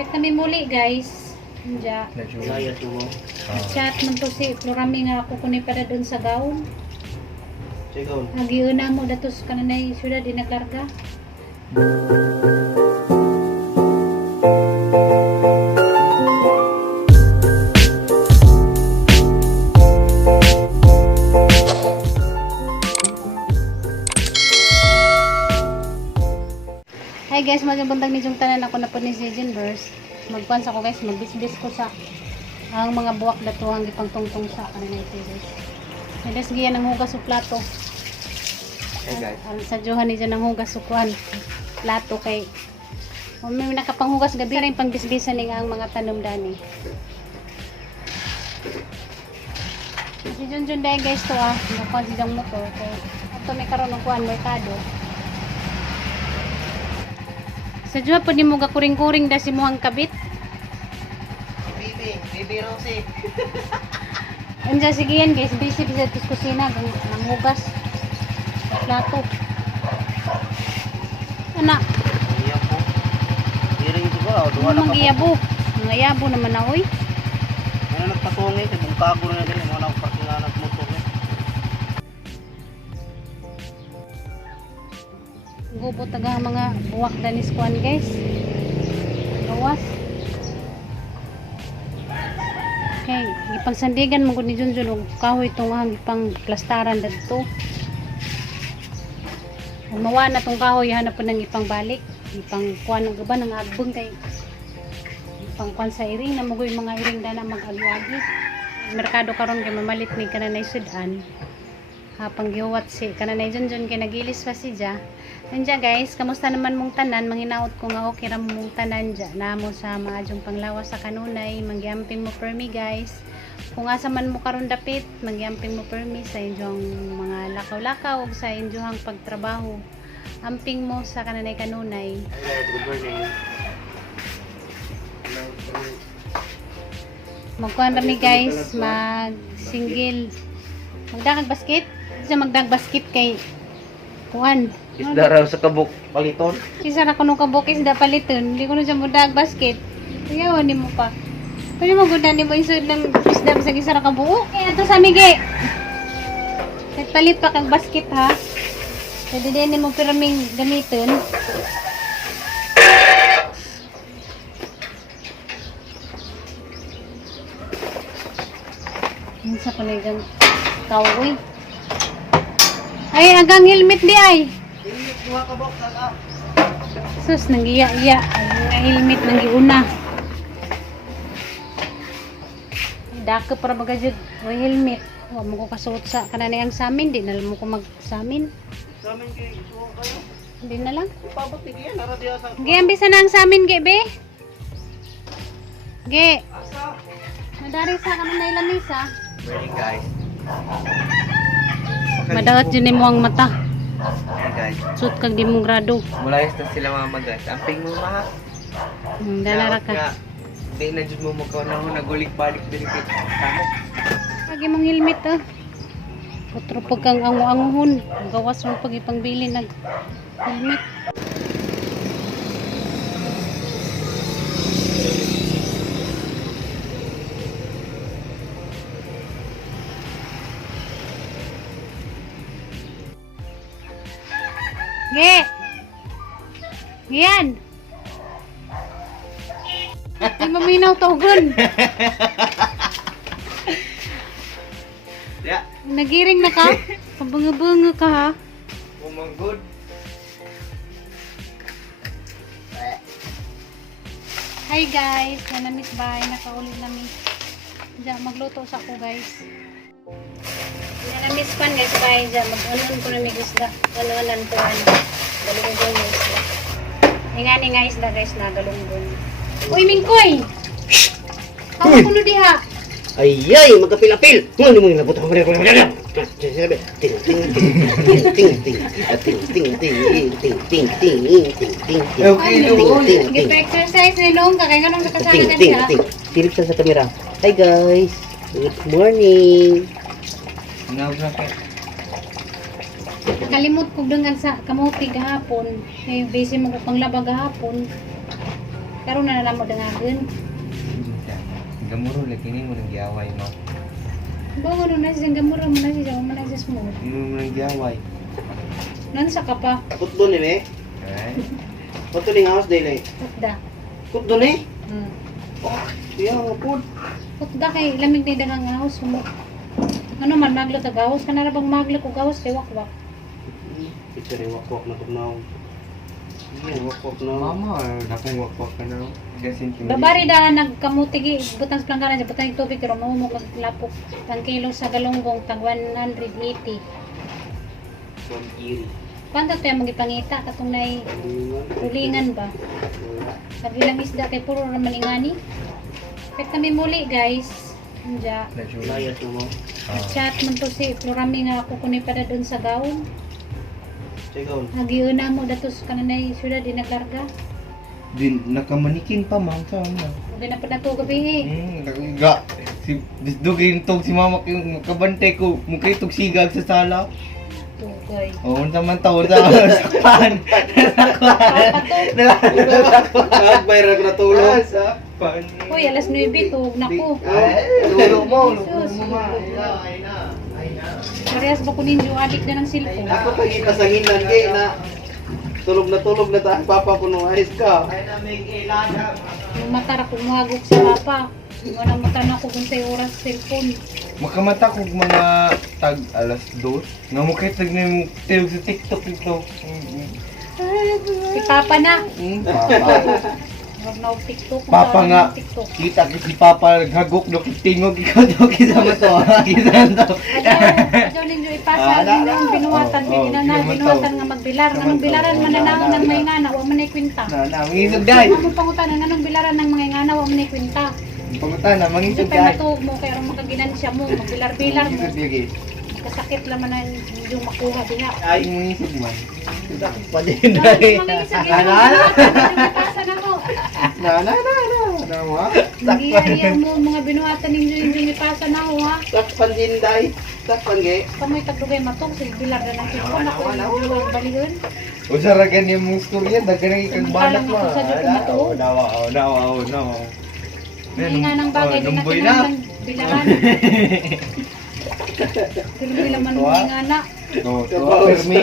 Kapit kami muli guys. Diya. Gaya tuwo. Chat man to si Florami nga ako kunin para doon sa gaon. Sigaw. Nagiuna mo datos kananay syudad di naglarga. Hi guys, magandang buntag ni tanan ako na po ni Season Burst. Magkuan sa ko guys, magbisbis ko sa ang mga buwak datuhang gipangtungtong sa kanina ito guys. Nadas giyan ng hugas o plato. Hey guys. Ang sadyohan ni dyan ng hugas o kuan plato kay may nakapanghugas gabi rin pangbisbisan ni ang mga tanom dani. Si Junjun dahil guys to nakuha si Jang motor kay ato may karoon ng kuan merkado. Sa Diyo po ni mo gakuring-kuring da si muhang kabit. Bibi Rosie. Anja sige yan guys, busy sa kusina ng hugas. Plato. Ana, Iya po. Hiring ito ko. Duha na ka po. magiyabo. Mga yabo naman na oy. Ano nagpatungay. Ibang kago na din. Mga nagpatingan at motor niya. Gubo taga mga buwak danis kuan guys. Gawas. Okay, ipangsandigan mo ni Junjun og kahoy tong ipang plastaran dadto. Kung mawa na tong kahoy hanap po ng ipang balik, ipang kuan ng gaban ng agbong kay ipang kuan sa iring na magoy mga iring dana mag-agi-agi. Merkado karon kay mamalit ni kananay sudan. Hapang giwat si kananay Junjun kay nagilis pa si Ja. Nandiya guys, kamusta naman mong tanan? Manghinaot ko nga okay ra mong tanan dya. Namo sa maadjong panglawas sa kanunay, mangyamping mo permi guys. Kung asa man mo karon dapit, mangyamping mo permi sa inyong mga lakaw-lakaw ug sa inyong pagtrabaho. Amping mo sa kananay kanunay. Hey guys, good morning. Magkuhan rami guys, mag-single. Magdagag basket? Diya magdag basket kay kuhan. Isda raw sa kabuk. Paliton. Kisa na kuno ka bukis da paliton, hindi ko na siya mudag basket. Ayaw ni mo pa. Pwede mo gunda ni mo isod ng isda sa kisa na ka buo. Eh ato sa migi. Palit pa kang basket ha. Pwede din mo piraming gamiton. Minsa ko na yung kawoy. Ay, agang helmet di ay. Duha ka bok. Saka. Sus, nang iya-iya. Ang helmet nang giuna. Dako para magajud o helmet. Wa mo ko kasuot sa kananayang samin. Di na lang mo ko magsamin. Sa amin kay isuwa kayo. Hindi na lang. Ipabot ni Gian. Nara diya sa... Ge, ambisa na ang samin, ge, be. Ge, Asa? nadari sa kananay lamisa. Morning guys. Madawat dyan mo ang mata. Hey guys. Suot kag di mo grado. Mulayas na sila mga magas. Amping mo mga. Danara ka. Di na dyan mo makaw na ako nagulik-balik din kay tamo. Pagi mong helmet Otro pag kang ango-angohon. Gawas mo pag ipangbili nag helmet. Ge! Yan! Di maminaw togon. Ya. Nagiring na ka? Pabunga-bunga ka ha? Umanggod. Hi guys! Nanamis bahay. Nakaulit namin. Diyan, magluto sa ako guys. Nanamis pan guys bahay dyan. Mag-unon ko na may isda. Unonan ko yan. Galunggong na isda. Ingani nga isda guys na galunggong. Uy, Mingkoy! Hawak ko na diha. Ayay, magkapil-apil. Ano mo yung labot ako na ting ting ting ting ting ting ting ting ting. Gipa-exercise ni Long ka. Kaya nga nung nakasali ka diha. Silip sa kamera. Hi guys. Good morning. Kalimot ko dengan sa kamuti gahapon. May busy mo ko panglaba gahapon. karon na namo dangagon. Gamuro lagi ni mo nang giaway mo. Bango na siya gamura mo na siya mo na siya smooth. Mo nang giaway. Nansa ka pa. Kut doon eh. Ay. Kut doon yung house daily. Putda. Kut doon eh. Hmm. Iya nga po. Putda kay lamig na dagang house mo. Ano man maglo ta gawas kana ra bang maglo ko gawas kay wakwak. Picture yung wakwak na tugnaw. Iya, wakwak na. Mama, dakong wakwak ka na. Kasi Babari da nagkamutigi butang planggana sa butang tubig pero mao mo maglapok pang kilo sa galunggong tag 180. From Iri. Kwanto tayo magipangita katong nay ulingan ba? Kabilang isda kay puro naman ingani. Pet kami muli guys. Anja. Layas na mo. Chat man to si Florami nga ako kunin para doon sa gawon. Check out. Nagiuna mo datos kananay syudad di naglarga. Din nakamanikin pa man sa ano. Ug na pa nato gabi. Ga si bisdugin tog si mama kay kabantay ko mukha itog sigag sa sala. Tugoy. Oo, naman tao sa sakpan. Nag-viral ko na tulog. Sakpan. Uy, alas 9 tug nako. Lulo mo, Jesus. lulo mo ma. Parehas ba ko ninyo adik na ng cellphone? Ako pagkita sa hinan kay na tulog na ta papa ko nung ayos ka. Yung mata ra ko muhagok sa papa. Wala mata na ko kung sa oras cellphone. Makamata ko mga tag alas 2. Nga mo kay tag na yung tawag sa TikTok ito. Si Papa na. Papa. Huwag na og TikTok. Papa Wala nga. na TikTok. Kita ko si Papa naghagok do kitingog ikaw do kisama to. Kita to. Adyaw ninyo ipasa. Ninyo ang binuwatan. Oo, Binana, binuwatan. binuwatan nga magbilar. Nganong bilaran man na naon ng mga ingana. Huwag man na kwenta. Na mangisog dai. Huwag mo pangutan. Nganong bilaran ng mga ingana. Huwag man na kwenta. Pangutan na Hindi mangisog pa dai. matuog mo. Kaya makaginansya mo. Magbilar-bilar mo. Mangisog dai. Kasakit laman na yung makuha diha. Ay mangisog man. Pa din Mangisag yung ipasa na mo. Na. Nawa. Hindi yan mo mga binuhatan ninyo yung ipasa na ho ha. Takpan din dai. Takpan ge. Kamoy tagdugay matong sa bilar na ng cellphone ako yung baligon. Usa ra gani mong storya daghan ikang banak mo. Sa Diyos ko matuog. Nawa. Hindi nga ng bagay din na Numboy na. kinahanglan bilaran. Pero hindi naman Tuwa? mga anak. Permi.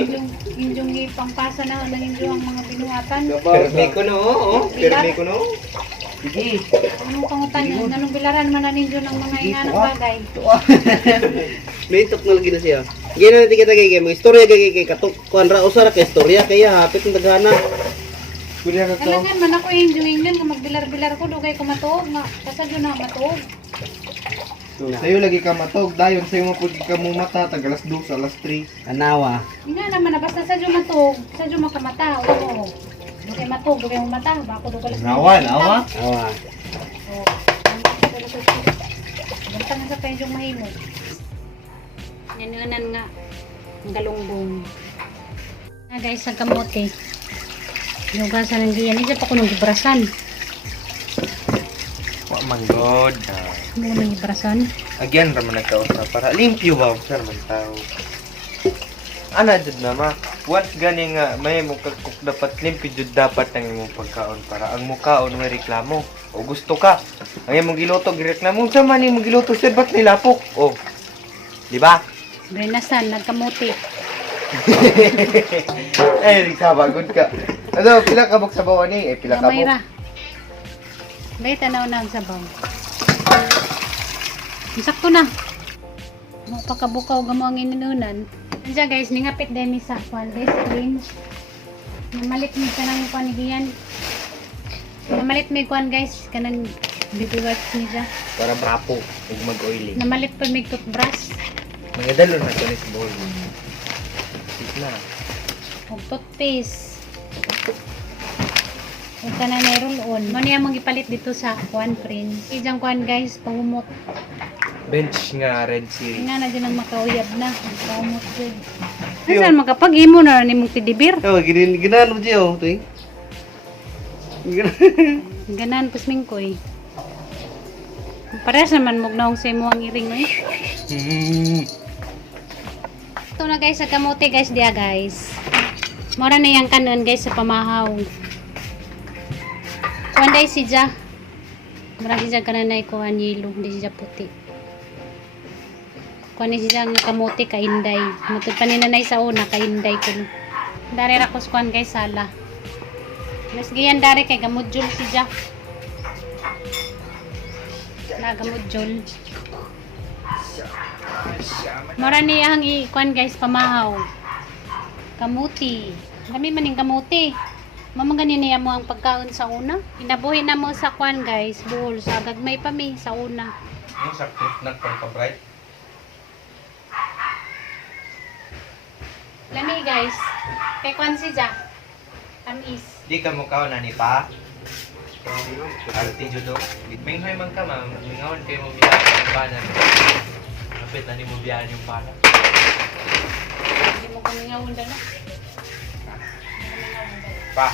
Yung ipangpasa na ng inyo ang mga binuhatan. Permi ko no. Permi ko no. Sige. Anong pangutan yan? Anong bilaran man na ninyo ng mga inganang bagay? May technology na siya. Gina natin kita kay mga istorya kay katok kuan ra usa ra kay istorya kaya hapit ng daghana. Kuya ka to. Kailangan man ako enjoying yun nga magbilar-bilar ko dugay ko matuog nga kasad yun na matuog. Sa'yo lagi ka matog. Dayon sa'yo mo pag ka mo mata. Tag alas 2, alas 3. Anawa. Nga naman na basta sa dyo matuog, sa dyo makamata. Oo. Dugay matuog, dugay mo mata. Bako dugay lang. Nawa. Awa. Oo. Basta nga sa pedyong mahimog. Yanunan nga. Ang galungbong. Na guys, sa kamote. Nugasan ng diyan. Isa pa ko nung gibrasan. Wa man god. Muna yung gibrasan. Again raman nagtao sa para limpyo ba sir man tao. Ana jud na ma. Once gani nga may mo kagkuk dapat limpyo jud dapat ang imong pagkaon para ang mukaon may reklamo. O gusto ka. Ang imong giluto gireklamo sa man imong giluto sir ba't nilapok? O. Di ba? Brenasan, nagkamote. Eh, sabagod ka. Ano, pila ka bok sa bawa ni? Eh, pila ka bok. Kamayra. Bay, tanaw na ang sabaw. Sakto na. Mapakabukaw gamo ang inunan. Andiyan guys, ningapit din mi sa kwan. This screen. Namalit mi ka ng panigiyan. Namalit mi kwan guys. Kanang bibiwat niya. Para brapo. Huwag mag-oiling. Namalit pa mi toothbrush. Mga dalo na ito ni sa bowl. Sit na. Huwag toothpaste. Huwag ka na roll-on. Mo niya mong ipalit dito sa kwan, friends. Ijang kwan guys, pangumot. Bench nga Red Series. Nga na dyan ang makauyab na. Pangumot dyan. Saan makapag-imo na ni mong tidibir? Oh, ginan mo diyo, tuy. Ganan pusming ko eh. Parehas naman mong naong sa imo ang iring eh. Ito na guys, sa kamote guys dia guys. Mura na yung kanon guys sa pamahaw. Kuanday si Ja. Murag si Ja kananay ko an yelo, hindi si Ja puti. Kuan ni si Ja nga kamote kainday. Matud pa ni nanay sa una kainday ko. Dari ra ko kuan kay sala. Mas giyan dari kay gamudjol si Ja. Na gamudjol. Mura ni ang kuan guys pamahaw. Kamuti. Kami maning kamuti. Mamaganin niya mo ang pagkaon sa una. Inabuhi na mo sa kuan guys, buhol sa gagmay pa mi sa una. Yung sa clip na pagka-bright. Lami guys. Kay kuan si Ja. Tamis. Di ka mo kaon na ni pa. Arte judo. Minghoy man ka ma'am. Mingawan kayo mo biyahan yung banan. Kapit na ni mo biyahan yung banan. Hindi mo kumingawon na na. Pa.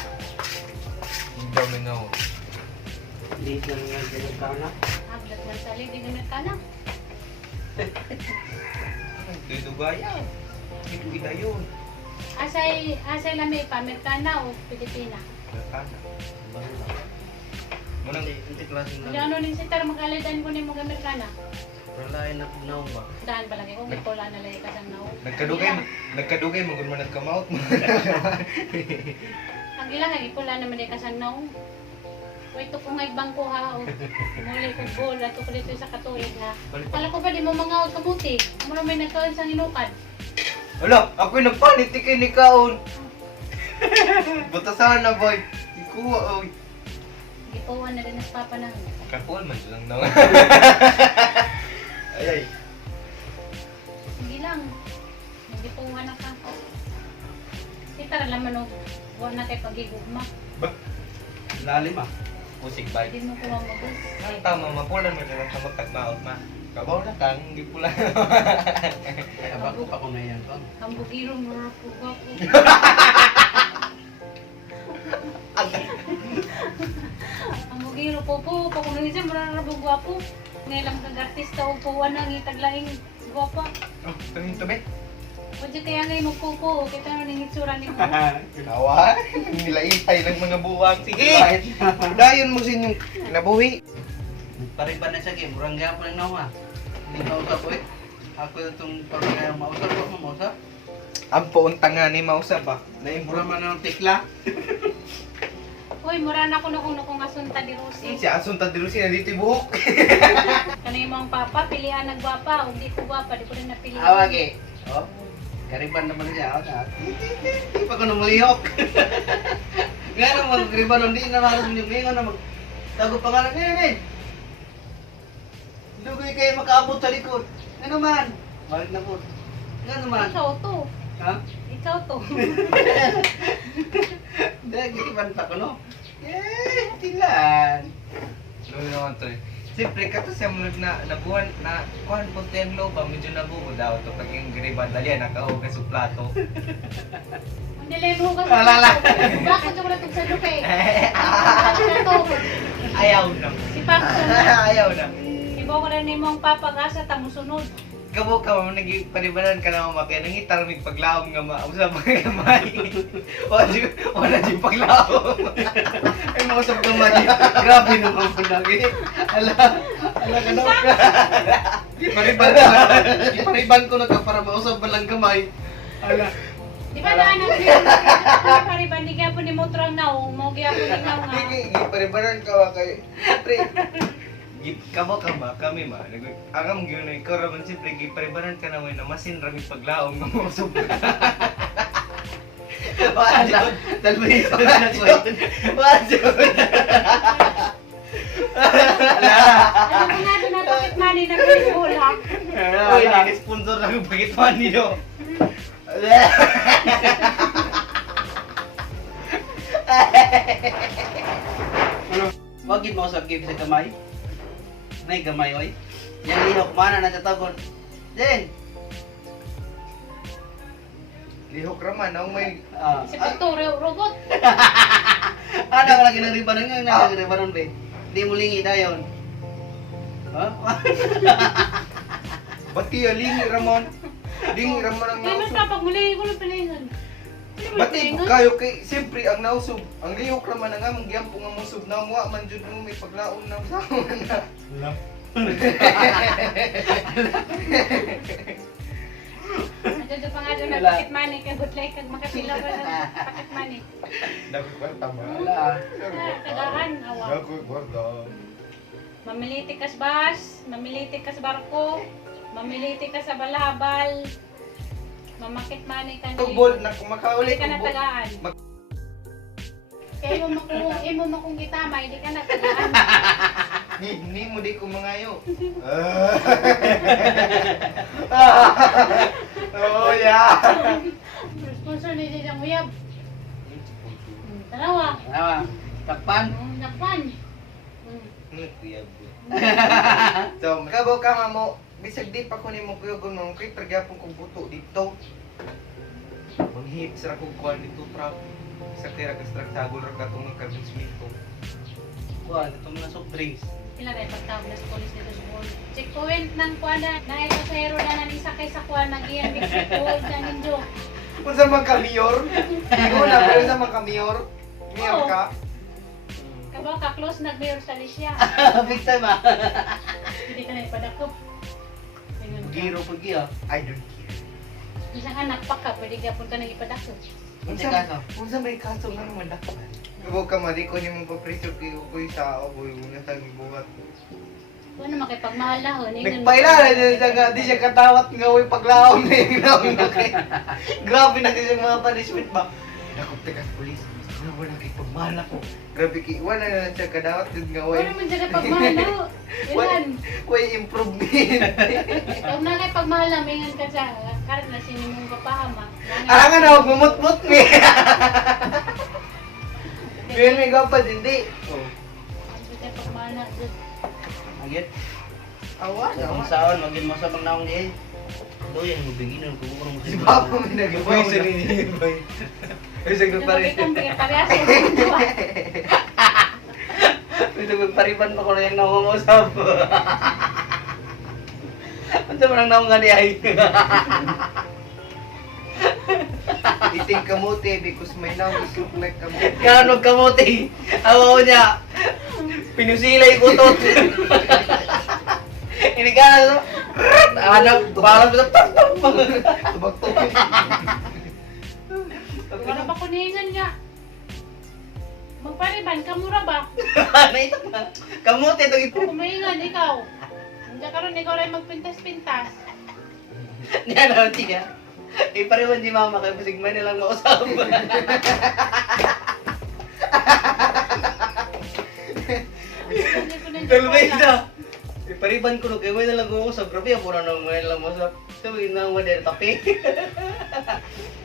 Hindi daw mingaw. Hindi ka nga ganun ka na. Agdat man sali, di ganit ka na. Ito'y dugaya. Ito yun. Asay lami pa, Amerikana o Pilipina. Kana. Munang Hindi klase Hindi lang. ano ning sitar magalidan ko ni mo Amerikana. Ralayan na naong ba? Daan palagi ko, may kola na lay kasang nao. nagkadugay mo kung nagka-mouth mo. Ang ilang ay pula naman ay kasang nao. Wait to kung ay bangko ha o muli ko bol ato ko dito sa katuig ha. Pala ko ba di mo mga kabuti? Amo may nagkaon sa inukad. Wala, ako'y nagpanit kay ni Kaon. Butasan na boy. Ikuha oy. Gipuan na din as papa na. Kapuan man lang daw. Ay. Hindi lang. Gipuan na ka. Sitar laman o buwan na kay pagigugma. Lalim ah. Pusig ba? Hindi mo kuha mo guys. Ang tama, mapulan mo lang sa magtagmaot ma. Kabaw na kang, hindi pula. Ay, abang ko pa kung na yan. Hambugiro mo rin po ko. Hambugiro po po. Kung nang isang marang rabong gwapo. Ngayon kag artista o puwan ang itaglaing gwapa. Oh, tuming tubig. O di kaya ngayon magpupo. Kita na ng itsura ni mo. Kawa, nilaitay ng mga buwang. Sige! Dayon mo sinyong nabuhi. Pariban na siya, Kim. Murang gaya pa lang nawa. Hindi mausap ko eh. Ako itong pag mausap ko, mausap. Ang puunta nga ni Mausa ba? Mura man ng tikla. Uy, mura na ko na kung asunta di Rosie. Si Asunta Dirusi na dito yung buhok. Kanay mo ang papa, pilihan ng gwapa. O di ko gwapa, di ko rin napilihan. Awag eh. Oh, kariban naman siya. Oh, hindi pa ko namulihok. Nga naman, kariban hindi na maros yung ngayon na tago pangalan. Eh. Lugoy kayo makaabot sa likod. Ano man? Balik na po. Nga naman. Ikaw to. Ha? Ikaw to. Dahil iban pa ko, no? Tilan. Ano naman to eh. Siyempre, kato siya mo nabuhan na kuhan po tiyang loba, medyo nabuho daw ito. Pag yung gariban, dali nakahugas sa plato. Hindi lang mo kasi. Alala. Bakit ko na itong sa lupe? Ayaw na. Si Papa, Ayaw na. ibo ko na ni mong papagasa, tamusunod. Kabo ka mo, nagipanibanan ka na mo, kaya nangitar may paglaom nga mausap mga gamay. Wala di paglaom. Ay, mausap ka man. Grabe naman po lagi. Ala ka daw ka. Ipariban ko na ka para mausap ba lang kamay. Ala. Di ba daan ang pariban, di kaya po ni Motrang na, mo kaya po ni nga nga. Gipanibanan ka ba kay... Siyempre, kamo ka ba? Kami ma. Agam gyud na ikaw raman siyempre giparibanan ka naman na masin rami paglaom ng mga usap. Wala. Dalbay ko na ko. Ano ko nga doon na bakit mani na pinula? Oy, ni-sponsor lang yung pagituan niyo. Ano? Wag mo sa give sa kamay. May gamay oy. Yang lihok mana na tatagon. Den. Lihok raman ang may Si Pagtore, robot. Ano ka lagi ng ribanon nga nang ribanon be. Di mo lingi dayon. Ha? bati aling ramon. Ding ramon ang Kaya mas nauso. kapag muli ko lang pilingan. Bati mo kayo kay siyempre ang nausog, ang lihok raman nga mong giyampo nga musog na wa man jud mo may paglaon ng saon na. Adto pa nga doon na pocket money kay butlay kag makapila ba ng pocket money. Dako ko tama. Tagaan awa. Dako gordo. Mamiliti ka sa bus, mamiliti ka sa barko, mamiliti ka sa balabal. Mamakit money ka Tugbol na kumakauli Hindi ka na tugbol. tagaan. Kaya imo mo kung gitamay, di ka na tagaan. Ni mo di ko mangayo. Oh yeah. Sponsor ni Didang Uyab. Tanawa. Takpan. Nakpan. So, kabaw ka mo, bisag di pa ko nimo kuyo kung mong kay tagyapon kong buto dito. Manghip sa kong kuan dito trap. Sa tira ka strak sagol ra ka tong karbismento. Kuha, ito mo na soft drinks. Pila kay pagtawag na sa polis dito sa Bohol. Checkpoint ng kuana na ito sa hero na nanisakay sa kuan nag-iyan Mexico na ninyo. Unsa man ka mayor? Ikaw na pero sa man ka mayor? Mayor ka? Kabaw ka close nag-mayor sa Alicia. Big time ah. Hindi ka na ipadako. Giro pag iya. I don't care. Isang anak pa ka, pwede ka punta nang ipadako. Unsa may kaso nga naman dako? Kabaw ka mali ko nimong papreso kay ko sa oboy una sa gibuhat. Ano makipagmahal na ho? Nagpailala niya siya nga, di siya katawat nga way paglaom na yung laom na kay. Grabe na kasi mga punishment ba? Nakop taga sa polis. Ano mo lang kay pagmahal ako. Grabe kay, wala na siya kadawat yun nga way. Ano man dyan pagmahal na ho? Ilan? Way improvement. Huwag na kayo pagmahal na, mingan ka sa karat na sinimong papahama. Alangan na, huwag mamut-mut me. Ngayon may gapad, hindi. Oh. Ano kayo pagmahal na? Agit. Awa, Ang awa. saon, magin mo sa mga naong di. Doy, ang biginan ko kung Si Papa may nagawa sa ninyo. Ay, sa Ito nagparin. itong parehas yung dua. Ito magpariban pa ko na yung naungamusap. Ano mo nang naunga ni ay? Iting kamote because my now is look like kamote. Kanog kamote. Awaw niya. Pinusilay ko to. Inigana. Anak, parang sa Tubag-tubag. Wala pa kuningan nga. Magpariban, kamura ba? Naitak na. Kamote ito ito. Kumaingan, ikaw. Hindi karon ikaw rin magpintas-pintas. Niya na, tiga. Parewan di mama kayo. Pasigmay nilang mausap. Hindi ko na Dalmay na. Pariban ko no kayo. May nalang mausap. Grabe ako na nang may nalang mausap. Sabi na mo din tapi.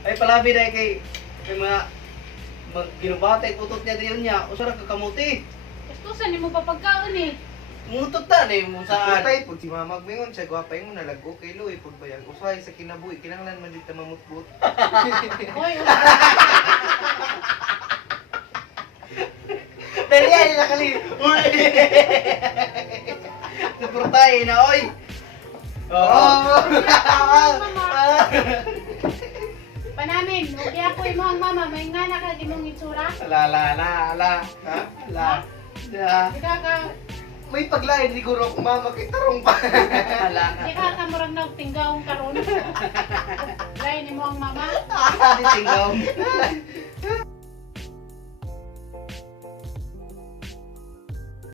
Ay palabi na kay mga ginubatay putot niya diyon niya. Usara ka kamuti. Gustusan mo pa pagkaon eh. Mutot ta ni mo saan. Pagpay, pag si Mama Gmingon, siya gwapay mo nalago kay Loy, pagbayag usay sa kinabuhi, kinanglan man dito mamutbut. Hoy, Dali ay nakali. Uy. Suportay na oy. panamin, okay ako mo ang mama, may nga na ka di mong itsura. La. Ha? La. Da. Di ka ka, May paglain siguro kung Mama kay tarong pa. La. di ka ka murag na tinggaong karon. Lain ni mo ang mama. Di tinggaw.